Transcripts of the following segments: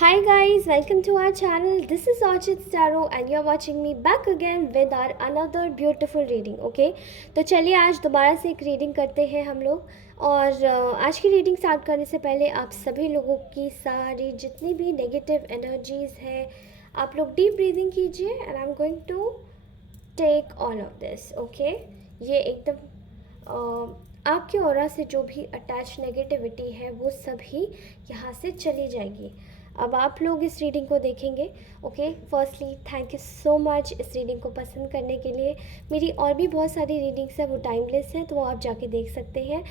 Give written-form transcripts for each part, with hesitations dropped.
Hi guys, welcome to our channel. This is Archit Starro and you're watching me back again with our another beautiful reading. Okay, तो चलिए आज दोबारा से एक reading करते हैं हम लोग। और आज की रीडिंग स्टार्ट करने से पहले आप सभी लोगों की सारी जितनी भी नेगेटिव एनर्जीज है आप लोग डीप ब्रीदिंग कीजिए and I am going to take all of this. Okay, ये एकदम आपके ऑरा से जो भी अटैच नेगेटिविटी है वो सभी यहाँ से चली जाएगी। अब आप लोग इस रीडिंग को देखेंगे। Okay, firstly thank you so much इस रीडिंग को पसंद करने के लिए। मेरी और भी बहुत सारी रीडिंग्स हैं, वो टाइमलेस हैं, तो वो आप जाके देख सकते हैं,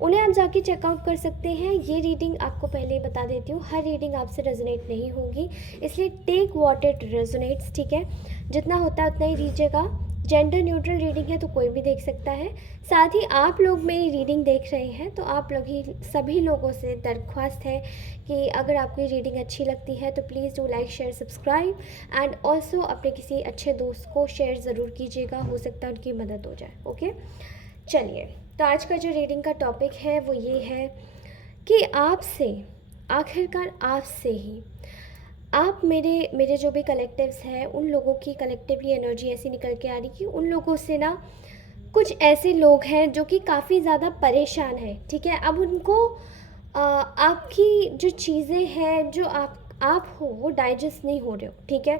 उन्हें आप जाके चेकआउट कर सकते हैं। ये रीडिंग आपको पहले ही बता देती हूँ, हर रीडिंग आपसे रेजोनेट नहीं होगी, इसलिए टेक व्हाट इट रेजोनेट्स। ठीक है, जितना होता है उतना ही दीजिएगा। जेंडर न्यूट्रल रीडिंग है तो कोई भी देख सकता है। साथ ही आप लोग मेरी रीडिंग देख रहे हैं तो आप लोग ही सभी लोगों से दरख्वास्त है कि अगर आपको ये रीडिंग अच्छी लगती है तो please do like share subscribe and also अपने किसी अच्छे दोस्त को शेयर ज़रूर कीजिएगा, हो सकता है उनकी मदद हो जाए। ओके, चलिए, तो आज का जो रीडिंग का टॉपिक है वो ये है कि आपसे, आखिरकार आपसे ही, आप मेरे जो भी कलेक्टिव्स हैं उन लोगों की कलेक्टिवली एनर्जी ऐसी निकल के आ रही कि उन लोगों से ना कुछ ऐसे लोग हैं जो कि काफ़ी ज़्यादा परेशान हैं। ठीक है, अब उनको आपकी जो चीज़ें हैं जो आप हो वो डाइजेस्ट नहीं हो रहे हो। ठीक है,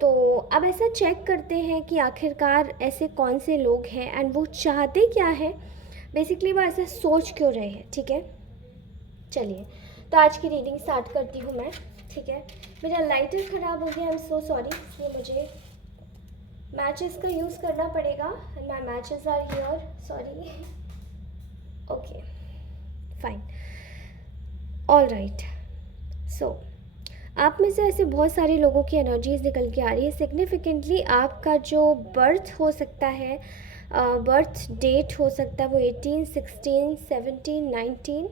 तो अब ऐसा चेक करते हैं कि आखिरकार ऐसे कौन से लोग हैं एंड वो चाहते क्या है, बेसिकली वो ऐसा सोच क्यों रहे हैं। ठीक है, चलिए, तो आज की रीडिंग स्टार्ट करती हूँ मैं। ठीक है, मेरा लाइटर ख़राब हो गया, आई एम सो सॉरी, इसलिए मुझे मैचेस का यूज़ करना पड़ेगा and my matches are here, sorry. Okay, fine, all right. So आप में से ऐसे बहुत सारे लोगों की एनर्जीज निकल के आ रही है। सिग्निफिकेंटली आपका जो बर्थ हो सकता है, बर्थ डेट हो सकता है वो 18, 16, 17, 19,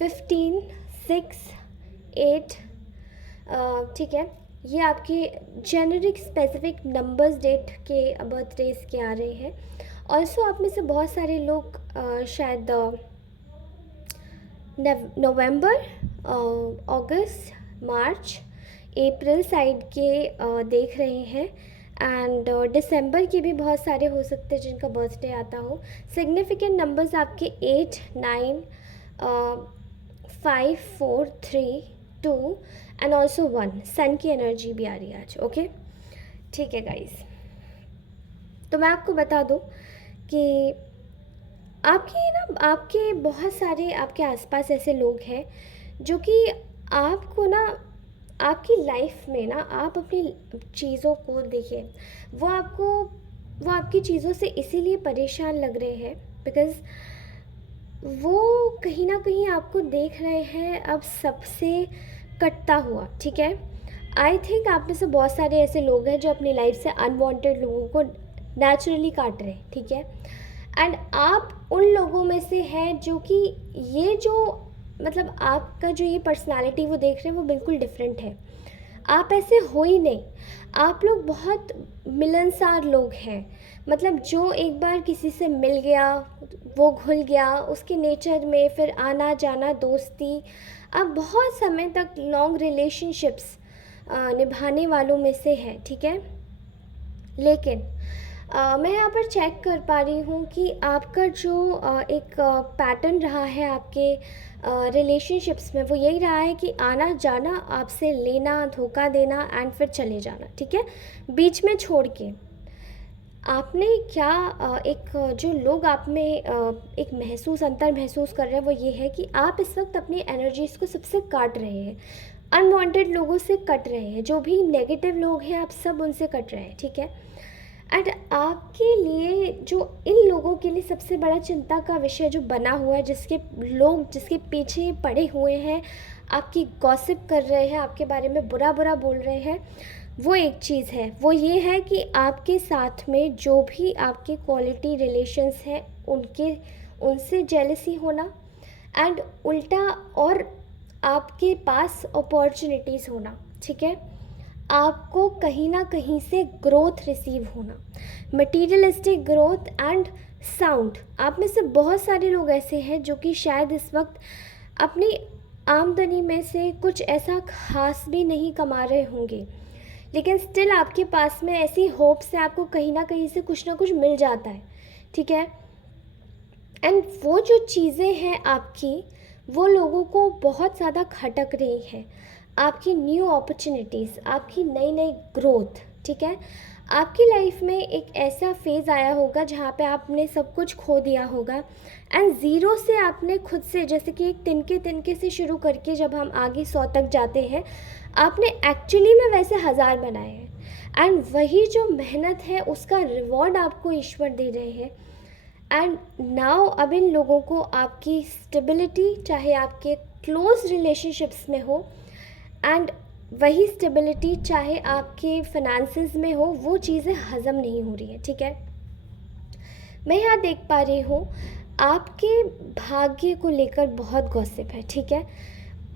15, 6, 8। ठीक है, ये आपके जेनरिक स्पेसिफिक नंबर्स डेट के बर्थ डेज के आ रहे हैं। ऑल्सो आप में से बहुत सारे लोग शायद नवंबर, अगस्त, मार्च, अप्रैल साइड के देख रहे हैं एंड दिसंबर के भी बहुत सारे हो सकते हैं जिनका बर्थडे आता हो। सिग्निफिकेंट नंबर्स आपके 8, 9, 5, 4, 3, 2 एंड ऑल्सो 1। सन की एनर्जी भी आ रही है आज। ओके, ठीक है गाइज, तो मैं आपको बता दूं कि आपके बहुत सारे आपके आसपास ऐसे लोग हैं जो कि आपको ना, आपकी लाइफ में ना, आप अपनी चीज़ों को देखिए, वो आपकी चीज़ों से इसीलिए परेशान लग रहे हैं बिकॉज़ वो कहीं ना कहीं आपको देख रहे हैं अब सबसे कटता हुआ। ठीक है, आई थिंक आप में से बहुत सारे ऐसे लोग हैं जो अपनी लाइफ से अनवांटेड लोगों को नेचुरली काट रहे हैं। ठीक है, एंड आप उन लोगों में से हैं जो कि ये जो, मतलब आपका जो ये पर्सनालिटी वो देख रहे हैं वो बिल्कुल डिफरेंट है। आप ऐसे हो ही नहीं, आप लोग बहुत मिलनसार लोग हैं। मतलब जो एक बार किसी से मिल गया वो घुल गया, उसके नेचर में फिर आना जाना, दोस्ती, आप बहुत समय तक लॉन्ग रिलेशनशिप्स निभाने वालों में से हैं। ठीक है, लेकिन मैं यहाँ पर चेक कर पा रही हूँ कि आपका जो एक पैटर्न रहा है आपके रिलेशनशिप्स में वो यही रहा है कि आना जाना, आपसे लेना, धोखा देना एंड फिर चले जाना। ठीक है, बीच में छोड़ के आपने क्या एक जो लोग आप में एक अंतर महसूस कर रहे हैं वो ये है कि आप इस वक्त अपनी एनर्जीज़ को सबसे काट रहे हैं, अनवांटेड लोगों से कट रहे हैं, जो भी नेगेटिव लोग हैं आप सब उनसे कट रहे हैं। ठीक है, एंड आपके लिए जो इन लोगों के लिए सबसे बड़ा चिंता का विषय जो बना हुआ है, जिसके पीछे पड़े हुए हैं, आपकी गॉसिप कर रहे हैं, आपके बारे में बुरा बुरा बोल रहे हैं, वो एक चीज़ है, वो ये है कि आपके साथ में जो भी आपके क्वालिटी रिलेशंस हैं उनसे जेलसी होना एंड उल्टा, और आपके पास अपॉर्चुनिटीज़ होना। ठीक है, आपको कहीं ना कहीं से ग्रोथ रिसीव होना, मटीरियलिस्टिक ग्रोथ एंड साउंड। आप में से बहुत सारे लोग ऐसे हैं जो कि शायद इस वक्त अपनी आमदनी में से कुछ ऐसा खास भी नहीं कमा रहे होंगे, लेकिन स्टिल आपके पास में ऐसी होप्स है, आपको कहीं ना कहीं से कुछ ना कुछ मिल जाता है, ठीक है। एंड वो जो चीज़ें हैं आपकी, वो लोगों को बहुत ज़्यादा खटक रही है। आपकी न्यू अपॉर्चुनिटीज़, आपकी नई नई ग्रोथ, ठीक है। आपकी लाइफ में एक ऐसा फेज़ आया होगा जहाँ पे आपने सब कुछ खो दिया होगा, एंड ज़ीरो से आपने खुद से, जैसे कि एक तिनके तिनके से शुरू करके जब हम आगे 100 तक जाते हैं, आपने एक्चुअली में वैसे 1000 बनाए हैं। एंड वही जो मेहनत है उसका रिवॉर्ड आपको ईश्वर दे रहे हैं। एंड नाउ अब इन लोगों को आपकी स्टेबिलिटी, चाहे आपके क्लोज रिलेशनशिप्स में हो, एंड वही स्टेबिलिटी चाहे आपके फाइनेंसेस में हो, वो चीज़ें हज़म नहीं हो रही है, ठीक है। मैं यहाँ देख पा रही हूँ आपके भाग्य को लेकर बहुत गॉसिप है, ठीक है।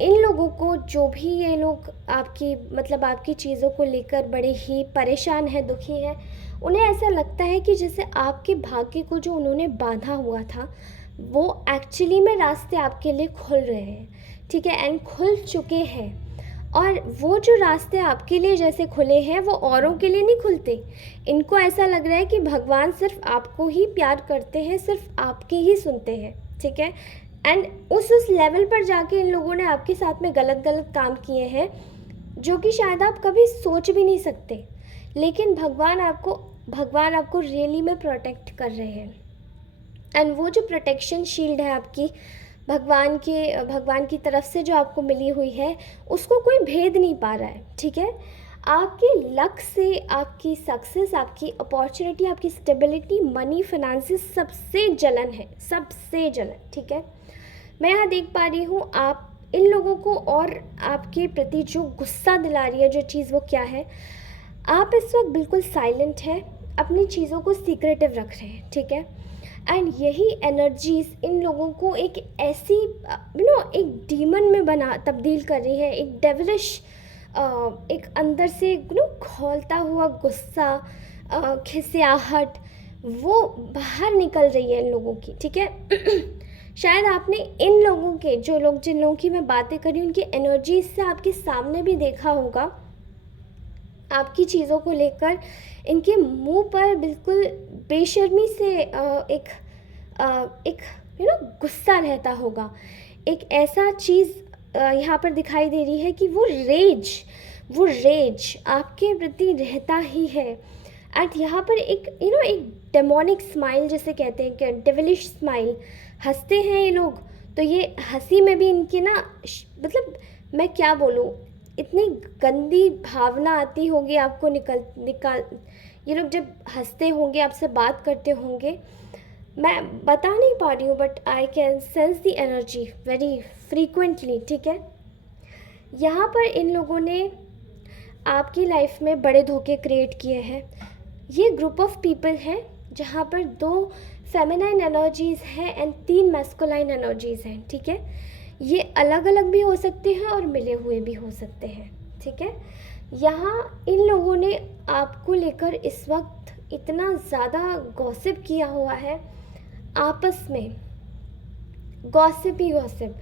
इन लोगों को, जो भी ये लोग आपकी मतलब आपकी चीज़ों को लेकर बड़े ही परेशान हैं, दुखी हैं, उन्हें ऐसा लगता है कि जैसे आपके भाग्य को जो उन्होंने बांधा हुआ था, वो एक्चुअली में रास्ते आपके लिए खुल रहे हैं, ठीक है, एंड खुल चुके हैं। और वो जो रास्ते आपके लिए जैसे खुले हैं, वो औरों के लिए नहीं खुलते। इनको ऐसा लग रहा है कि भगवान सिर्फ आपको ही प्यार करते हैं, सिर्फ आपके ही सुनते हैं, ठीक है। एंड उस लेवल पर जाके इन लोगों ने आपके साथ में गलत गलत काम किए हैं, जो कि शायद आप कभी सोच भी नहीं सकते, लेकिन भगवान आपको रियली में प्रोटेक्ट कर रहे हैं। एंड वो जो प्रोटेक्शन शील्ड है आपकी, भगवान की तरफ से जो आपको मिली हुई है, उसको कोई भेद नहीं पा रहा है, ठीक है। आपके लक से आपकी सक्सेस, आपकी अपॉर्चुनिटी, आपकी स्टेबिलिटी, मनी, फाइनेंसेस, सबसे जलन है, सबसे जलन, ठीक है। मैं यहाँ देख पा रही हूँ आप इन लोगों को, और आपके प्रति जो गुस्सा दिला रही है जो चीज़, वो क्या है, आप इस वक्त बिल्कुल साइलेंट है, अपनी चीज़ों को सीक्रेटिव रख रहे हैं, ठीक है। एंड यही एनर्जीज इन लोगों को एक ऐसी एक डीमन में तब्दील कर रही है, एक डेविलिश, एक अंदर से खौलता हुआ गुस्सा, खिसियाहट, वो बाहर निकल रही है इन लोगों की, ठीक है। शायद आपने इन लोगों के, जिन लोगों की मैं बातें करी, उनकी एनर्जीज से आपके सामने भी देखा होगा, आपकी चीज़ों को लेकर इनके मुंह पर बिल्कुल बेशर्मी से एक गुस्सा रहता होगा। एक ऐसा चीज़ यहाँ पर दिखाई दे रही है कि वो रेज आपके प्रति रहता ही है। एंड यहाँ पर एक एक डेमोनिक स्माइल, जैसे कहते हैं कि डेविलिश स्माइल, हंसते हैं ये लोग, तो ये हंसी में भी इनकी मतलब मैं क्या बोलूँ, इतनी गंदी भावना आती होगी आपको, निकाल ये लोग जब हंसते होंगे, आपसे बात करते होंगे, मैं बता नहीं पा रही हूँ, but I can sense the energy very frequently, ठीक है। यहाँ पर इन लोगों ने आपकी लाइफ में बड़े धोखे क्रिएट किए हैं। ये ग्रुप ऑफ पीपल हैं जहाँ पर 2 फेमिनाइन एनर्जीज़ हैं एंड 3 मैस्कुलाइन एनर्जीज़ हैं, ठीक है। ये अलग अलग भी हो सकते हैं और मिले हुए भी हो सकते हैं, ठीक है। यहाँ इन लोगों ने आपको लेकर इस वक्त इतना ज़्यादा गॉसिप किया हुआ है, आपस में गॉसिप ही गॉसिप।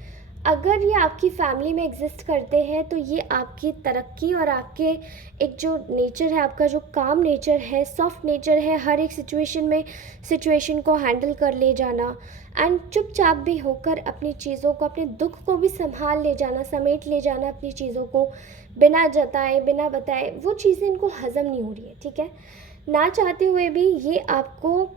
अगर ये आपकी फैमिली में एग्जिस्ट करते हैं, तो ये आपकी तरक्की और आपके एक जो नेचर है, आपका जो काम नेचर है, सॉफ्ट नेचर है, हर एक सिचुएशन को हैंडल कर ले जाना, एंड चुपचाप भी होकर अपनी चीज़ों को, अपने दुख को भी संभाल ले जाना, समेट ले जाना अपनी चीज़ों को, बिना जताए बिना बताए, वो चीज़ें इनको हज़म नहीं हो रही है, ठीक है। ना चाहते हुए भी ये आपको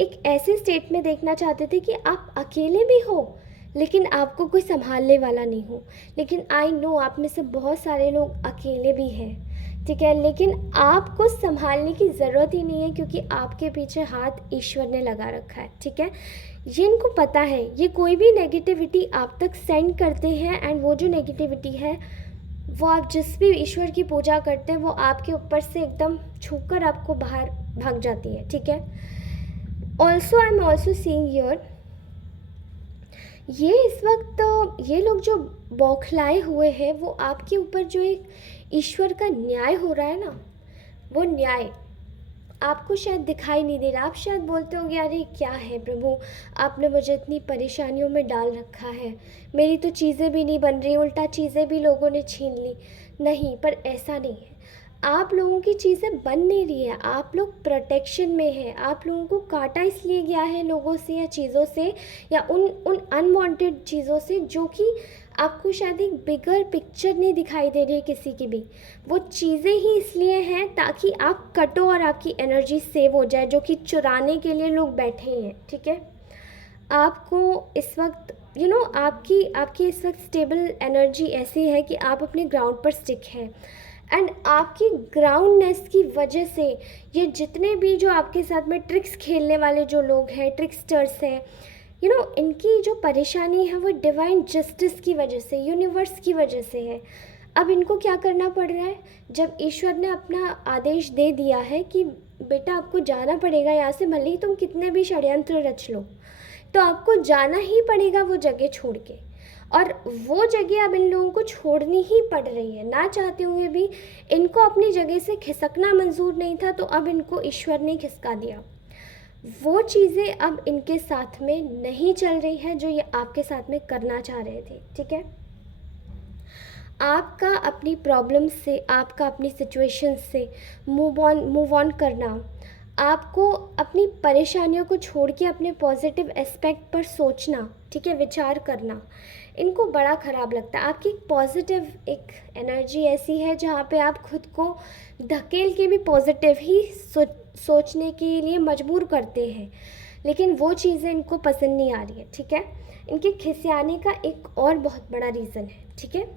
एक ऐसे स्टेट में देखना चाहते थे कि आप अकेले भी हो, लेकिन आपको कोई संभालने वाला नहीं हो। लेकिन आई नो आप में से बहुत सारे लोग अकेले भी हैं, ठीक है, लेकिन आपको संभालने की ज़रूरत ही नहीं है, क्योंकि आपके पीछे हाथ ईश्वर ने लगा रखा है, ठीक है। ये इनको पता है, ये कोई भी नेगेटिविटी आप तक सेंड करते हैं, एंड वो जो नेगेटिविटी है, वो आप जिस भी ईश्वर की पूजा करते हैं, वो आपके ऊपर से एकदम छूकर आपको बाहर भाग जाती है, ठीक है। Also I am also seeing here, ये इस वक्त ये लोग जो बौखलाए हुए हैं, वो आपके ऊपर जो एक ईश्वर का न्याय हो रहा है ना, वो न्याय आपको शायद दिखाई नहीं दे रहा। आप शायद बोलते होंगे अरे क्या है प्रभु, आपने मुझे इतनी परेशानियों में डाल रखा है, मेरी तो चीज़ें भी नहीं बन रही, उल्टा चीज़ें भी लोगों ने छीन ली। नहीं, पर ऐसा नहीं है। आप लोगों की चीज़ें बन नहीं रही है, आप लोग प्रोटेक्शन में हैं। आप लोगों को काटा इसलिए गया है लोगों से या चीज़ों से, या उन उन अनवांटेड चीज़ों से, जो कि आपको शायद एक बिगर पिक्चर नहीं दिखाई दे रही है किसी की भी। वो चीज़ें ही इसलिए हैं ताकि आप कटो और आपकी एनर्जी सेव हो जाए, जो कि चुराने के लिए लोग बैठे ही हैं। ठीक है, आपको इस वक्त आपकी आपकी इस वक्त स्टेबल एनर्जी ऐसी है कि आप अपने ग्राउंड पर स्टिक हैं। एंड आपकी ग्राउंडनेस की वजह से ये जितने भी जो आपके साथ में ट्रिक्स खेलने वाले जो लोग हैं, ट्रिक्स्टर्स हैं, इनकी जो परेशानी है वो डिवाइन जस्टिस की वजह से, यूनिवर्स की वजह से है। अब इनको क्या करना पड़ रहा है, जब ईश्वर ने अपना आदेश दे दिया है कि बेटा आपको जाना पड़ेगा यहाँ से, भले ही तुम कितने भी षड्यंत्र रच लो, तो आपको जाना ही पड़ेगा वो जगह छोड़ के। और वो जगह अब इन लोगों को छोड़नी ही पड़ रही है, ना चाहते हुए भी। इनको अपनी जगह से खिसकना मंजूर नहीं था, तो अब इनको ईश्वर ने खिसका दिया। वो चीज़ें अब इनके साथ में नहीं चल रही हैं जो ये आपके साथ में करना चाह रहे थे। ठीक है, आपका अपनी प्रॉब्लम से, आपका अपनी सिचुएशन से मूव ऑन करना, आपको अपनी परेशानियों को छोड़ के अपने पॉजिटिव एस्पेक्ट पर सोचना, ठीक है, विचार करना, इनको बड़ा ख़राब लगता है। आपकी पॉजिटिव एक एनर्जी ऐसी है जहाँ पे आप खुद को धकेल के भी पॉजिटिव ही सोचने के लिए मजबूर करते हैं, लेकिन वो चीज़ें इनको पसंद नहीं आ रही है। ठीक है, इनके खिसियाने का एक और बहुत बड़ा रीज़न है। ठीक है,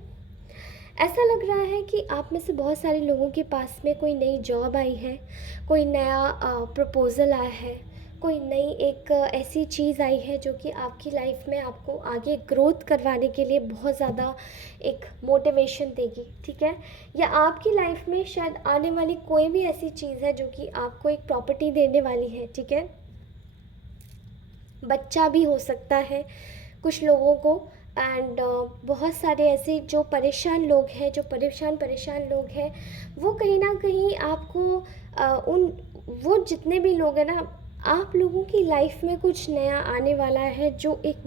ऐसा लग रहा है कि आप में से बहुत सारे लोगों के पास में कोई नई जॉब आई है, कोई नया प्रपोज़ल आया है, कोई नई एक ऐसी चीज़ आई है जो कि आपकी लाइफ में आपको आगे ग्रोथ करवाने के लिए बहुत ज़्यादा एक मोटिवेशन देगी। ठीक है, या आपकी लाइफ में शायद आने वाली कोई भी ऐसी चीज़ है जो कि आपको एक प्रॉपर्टी देने वाली है। ठीक है, बच्चा भी हो सकता है कुछ लोगों को। एंड बहुत सारे ऐसे जो परेशान लोग हैं, जो परेशान लोग हैं, वो कहीं ना कहीं आपको उन वो जितने भी लोग हैं ना, आप लोगों की लाइफ में कुछ नया आने वाला है जो एक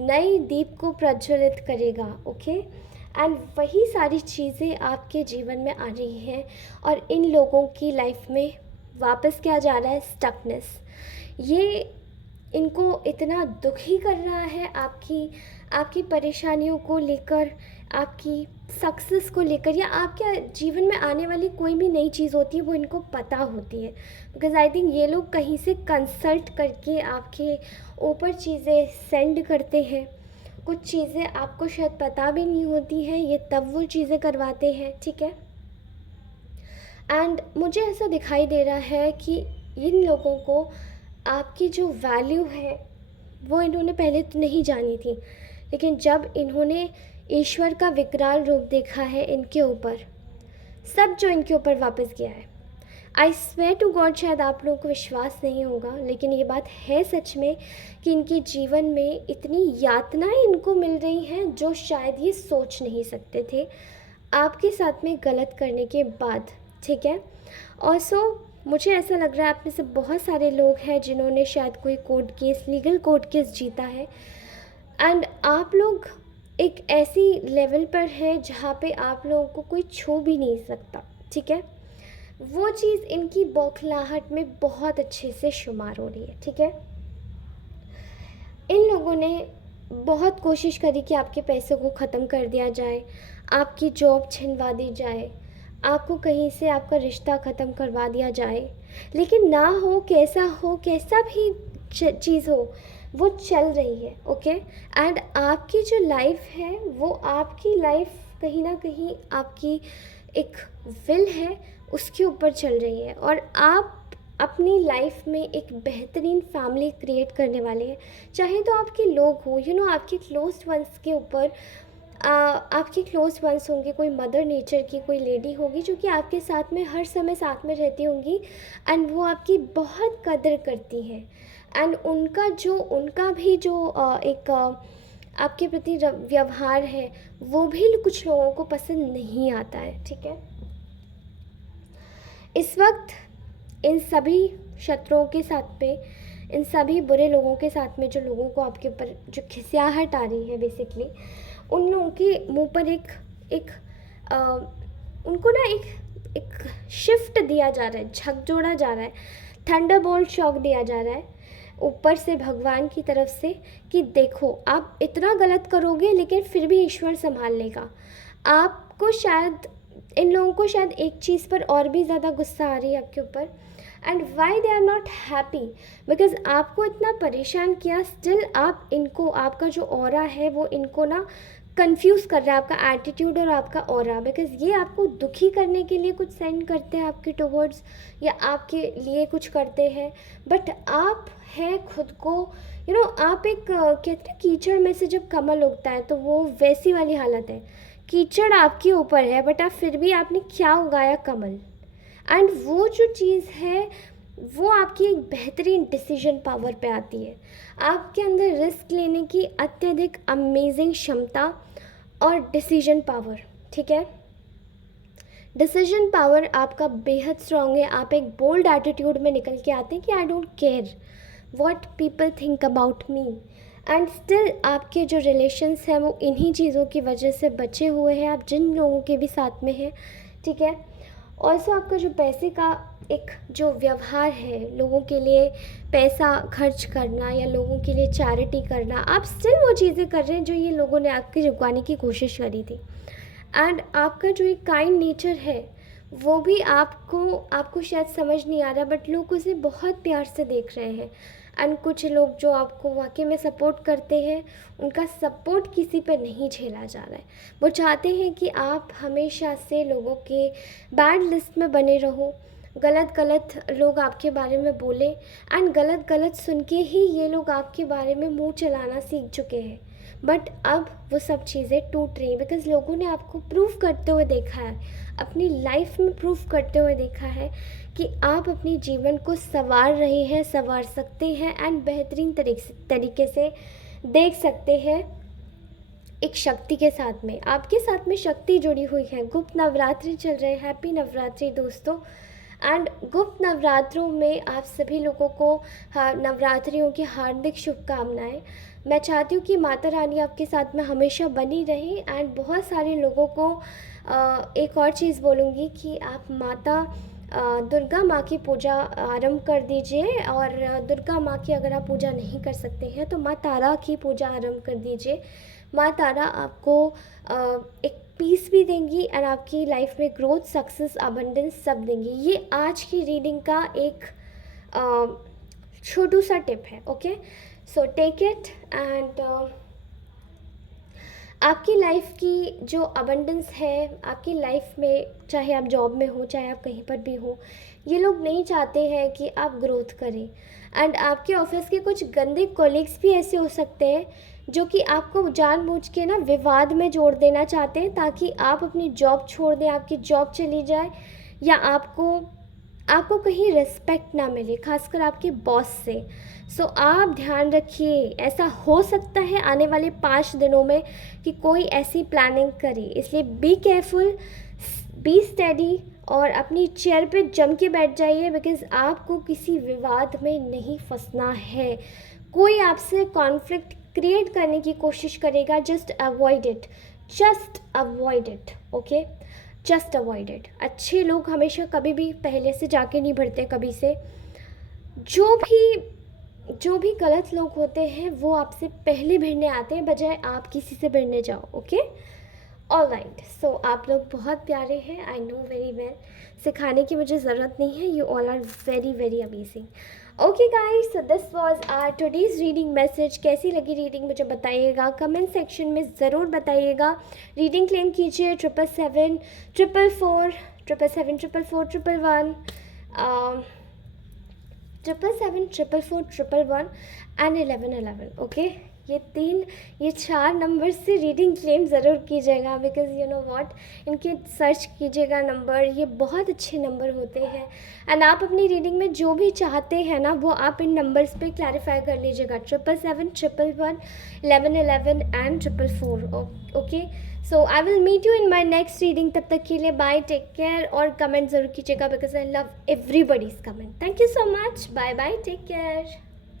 नई दीप को प्रज्वलित करेगा। ओके, एंड वही सारी चीज़ें आपके जीवन में आ रही हैं, और इन लोगों की लाइफ में वापस क्या जा रहा है, स्टकनेस। ये इनको इतना दुखी कर रहा है, आपकी परेशानियों को लेकर, आपकी सक्सेस को लेकर, या आपके जीवन में आने वाली कोई भी नई चीज़ होती है वो इनको पता होती है। बिकॉज़ आई थिंक ये लोग कहीं से कंसल्ट करके आपके ऊपर चीज़ें सेंड करते हैं। कुछ चीज़ें आपको शायद पता भी नहीं होती हैं, ये तब वो चीज़ें करवाते हैं। ठीक है, एंड मुझे ऐसा दिखाई दे रहा है कि इन लोगों को आपकी जो वैल्यू है वो इन्होंने पहले तो नहीं जानी थी, लेकिन जब इन्होंने ईश्वर का विकराल रूप देखा है इनके ऊपर, सब जो इनके ऊपर वापस गया है। आई स्वेयर टू गॉड, शायद आप लोगों को विश्वास नहीं होगा, लेकिन ये बात है सच में कि इनके जीवन में इतनी यातनाएं इनको मिल रही हैं जो शायद ये सोच नहीं सकते थे आपके साथ में गलत करने के बाद। ठीक है, और मुझे ऐसा लग रहा है आप में से बहुत सारे लोग हैं जिन्होंने शायद कोई court case, legal court case जीता है, एंड आप लोग एक ऐसी लेवल पर है जहाँ पे आप लोगों को कोई छू भी नहीं सकता। ठीक है, वो चीज़ इनकी बौखलाहट में बहुत अच्छे से शुमार हो रही है। ठीक है, इन लोगों ने बहुत कोशिश करी कि आपके पैसों को ख़त्म कर दिया जाए, आपकी जॉब छिनवा दी जाए, आपको कहीं से आपका रिश्ता ख़त्म करवा दिया जाए, लेकिन ना हो, कैसा भी चीज़ हो, वो चल रही है। ओके, एंड आपकी जो लाइफ है वो आपकी लाइफ कहीं ना कहीं आपकी एक विल है उसके ऊपर चल रही है, और आप अपनी लाइफ में एक बेहतरीन फैमिली क्रिएट करने वाले हैं। चाहे तो आपके लोग हो, आपके क्लोज्ड वंस के ऊपर आपके क्लोज वंस होंगे, कोई मदर नेचर की कोई लेडी होगी जो कि आपके साथ में हर समय साथ में रहती होंगी, एंड वो आपकी बहुत कदर करती हैं, एंड उनका भी जो एक आपके प्रति व्यवहार है वो भी कुछ लोगों को पसंद नहीं आता है। ठीक है, इस वक्त इन सभी शत्रुओं के साथ में, इन सभी बुरे लोगों के साथ में, जो लोगों को आपके ऊपर जो खिसियाहट आ रही है बेसिकली, उन लोगों के मुंह पर एक अ, उनको ना एक एक शिफ्ट दिया जा रहा है, झकझोड़ा जा रहा है, थंडरबोल्ट शॉक दिया जा रहा है ऊपर से भगवान की तरफ से कि देखो आप इतना गलत करोगे लेकिन फिर भी ईश्वर संभाल लेगा। आपको शायद, इन लोगों को शायद एक चीज़ पर और भी ज़्यादा गुस्सा आ रही है आपके ऊपर, and why they are not happy, because आपको इतना परेशान किया, स्टिल आप इनको, आपका जो ऑरा है वो इनको ना कंफ्यूज कर रहा है, आपका एटीट्यूड और आपका ऑरा, बिकॉज ये आपको दुखी करने के लिए कुछ सेंड करते हैं आपके टुवर्ड्स, या आपके लिए कुछ करते हैं, बट आप हैं खुद को आप एक कहते हैं कीचड़ में से जब कमल उगता है, तो वो वैसी वाली हालत है। कीचड़ आपके ऊपर है बट आप फिर भी आपने क्या उगाया, कमल। एंड वो जो चीज़ है वो आपकी एक बेहतरीन डिसीजन पावर पे आती है, आपके अंदर रिस्क लेने की अत्यधिक अमेजिंग क्षमता और डिसीजन पावर, ठीक है। डिसीजन पावर आपका बेहद स्ट्रांग है, आप एक बोल्ड एटीट्यूड में निकल के आते हैं कि I don't care what people think about me, and still आपके जो रिलेशंस हैं वो इन्हीं चीज़ों की वजह से बचे हुए हैं, आप जिन लोगों के भी साथ में हैं, ठीक है। ऑल्सो आपका जो पैसे का एक जो व्यवहार है, लोगों के लिए पैसा खर्च करना या लोगों के लिए चैरिटी करना, आप स्टिल वो चीज़ें कर रहे हैं जो ये लोगों ने आपके रुकवाने की कोशिश करी थी। एंड आपका जो एक काइंड नेचर है वो भी आपको शायद समझ नहीं आ रहा, बट लोग उसे बहुत प्यार से देख रहे हैं। एंड कुछ लोग जो आपको वाकई में सपोर्ट करते हैं, उनका सपोर्ट किसी पे नहीं झेला जा रहा है, वो चाहते हैं कि आप हमेशा से लोगों के बैड लिस्ट में बने रहो, गलत गलत लोग आपके बारे में बोले, एंड गलत गलत सुन के ही ये लोग आपके बारे में मुंह चलाना सीख चुके हैं। बट अब वो सब चीज़ें टूट रही, बिकॉज़ लोगों ने आपको प्रूव करते हुए देखा है, अपनी लाइफ में प्रूव करते हुए देखा है कि आप अपने जीवन को संवार रहे हैं, संवार सकते हैं, एंड बेहतरीन तरीके से देख सकते हैं। एक शक्ति के साथ में, आपके साथ में शक्ति जुड़ी हुई है। गुप्त नवरात्रि चल रहे हैं, हैप्पी नवरात्रि दोस्तों। एंड गुप्त नवरात्रों में आप सभी लोगों को नवरात्रियों की हार्दिक शुभकामनाएं। मैं चाहती हूँ कि माता रानी आपके साथ में हमेशा बनी रहे, एंड बहुत सारे लोगों को एक और चीज़ बोलूँगी कि आप माता दुर्गा माँ की पूजा आरंभ कर दीजिए, और दुर्गा माँ की अगर आप पूजा नहीं कर सकते हैं तो माँ तारा की पूजा आरंभ कर दीजिए। माँ तारा आपको एक पीस भी देंगी, एंड आपकी लाइफ में ग्रोथ, सक्सेस, अबंडेंस सब देंगी। ये आज की रीडिंग का एक छोटू सा टिप है, okay. So take it, and आपकी लाइफ की जो अबंडेंस है आपकी लाइफ में, चाहे आप जॉब में हो, चाहे आप कहीं पर भी हो, ये लोग नहीं चाहते हैं कि आप ग्रोथ करें। एंड आपके ऑफिस के कुछ गंदे कोलिग्स भी ऐसे हो सकते हैं जो कि आपको जानबूझ के ना विवाद में जोड़ देना चाहते हैं, ताकि आप अपनी जॉब छोड़ दें, आपकी जॉब चली जाए, या आपको कहीं रिस्पेक्ट ना मिले, खासकर आपके बॉस से। सो आप ध्यान रखिए, ऐसा हो सकता है आने वाले 5 दिनों में कि कोई ऐसी प्लानिंग करे, इसलिए बी केयरफुल, बी स्टेडी, और अपनी चेयर पे जम के बैठ जाइए, बिकॉज़ आपको किसी विवाद में नहीं फंसना है। कोई आपसे कॉन्फ्लिक्ट क्रिएट करने की कोशिश करेगा, just avoid it, just avoid it, okay, just avoid it. अच्छे लोग हमेशा कभी भी पहले से जाके नहीं बढ़ते कभी से। जो भी गलत लोग होते हैं वो आपसे पहले भिड़ने आते हैं, बजाय आप किसी से भिड़ने जाओ, ओके। ऑलराइट, सो आप लोग बहुत प्यारे हैं, आई नो वेरी वेल, सिखाने की मुझे ज़रूरत नहीं है, you all are very very amazing. Okay guys, so this was our today's reading message. कैसी लगी रीडिंग मुझे बताइएगा, कमेंट सेक्शन में ज़रूर बताइएगा। रीडिंग क्लेम कीजिए 777444411 एंड 1111, ओके। ये 4 नंबर से रीडिंग क्लेम ज़रूर कीजिएगा, बिकॉज़ यू नो व्हाट, इनके सर्च कीजिएगा नंबर, ये बहुत अच्छे नंबर होते हैं। एंड आप अपनी रीडिंग में जो भी चाहते हैं ना, वो आप इन नंबर्स पे क्लैरिफाई कर लीजिएगा, 777, 111, 1111 and 444। Okay, so I will meet you in my next reading. तब तक के लिए बाय, टेक केयर, और कमेंट ज़रूर कीजिएगा because I love everybody's comment. Thank you so much, bye bye, take care.